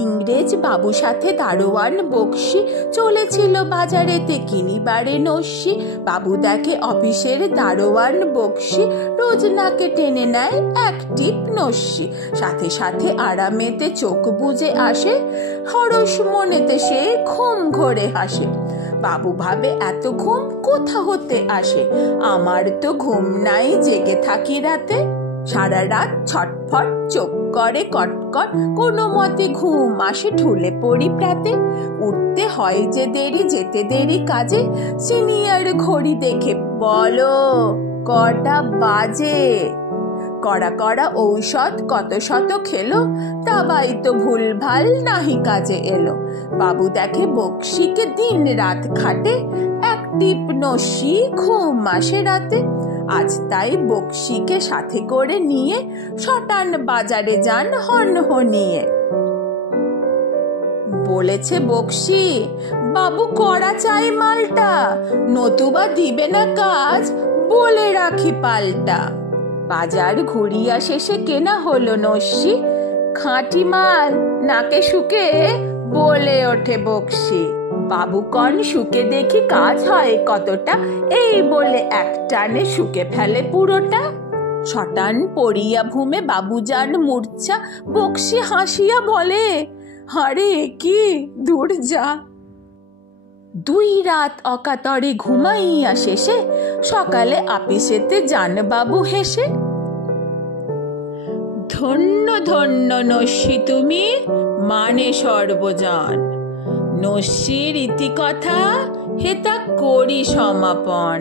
ইংরেজ বাবু সাথে দারোয়ান বক্সি চলেছিল বাজারেতে কিনিবারে নস্যি। বাবু দেখে অফিসের দারোয়ান বক্সি রোজ নাকে টেনে নেয় এক টিপ নস্যি। সাথে সাথে আরামেতে চোখ বুজে আসে, হরস মনেতে সে ঘুম ঘোরে হাসে। বাবু ভাবে এত ঘুম কোথা হতে আসে, আমার তো ঘুম নাই, জেগে থাকি রাতে। সারা রাত ছটফট চোখ করে কটকট, কোনো মতে ঘুম আসে ঢুলে পড়ি প্রাতে। উঠতে হয় যে দেরি, যেতে দেরি কাজে, সিনিয়র ঘড়ি দেখে বলো কটা বাজে। কড়া কড়া ঔষধ কত শত খেলো, তাবাই তো ভুলভাল নাহি কাজে এলো। বাবু দেখে বক্সিকে দিন রাত খাটে, এক টিপ নস্যি ঘুম আসে রাতে। আজ তাই বক্সিকে সাথে করে নিয়ে শটান বাজারে যান হনহনিয়ে। বলেছে বক্সি, বাবু কড়া চাই মালটা, নতুবা দিবে না কাজ, বলে রাখি পাল্টা। বাজার ঘুরিয়া শেষে কেনা হলো নস্যি, খাঁটি মাল নাকে শুকে বলে ওঠে বক্সি। বাবু কন শুকে দেখি কাজ হয় কতটা, এই বলে এক টানে শুকে ফেলে পুরোটা। শটান পড়িয়া ভূমে বাবু যান মূর্ছা, বক্সি হাসিয়া বলে আরে কি দূর যা। 2 রাত অকাতরে ঘুমাইয়া শেষে, সকালে আপিসেতে যান বাবু হেসে। ধন্য ধন্য নস্যি তুমি, মানে সর্বজন, নস্যির ইতিকথা হেতা করি সমাপন।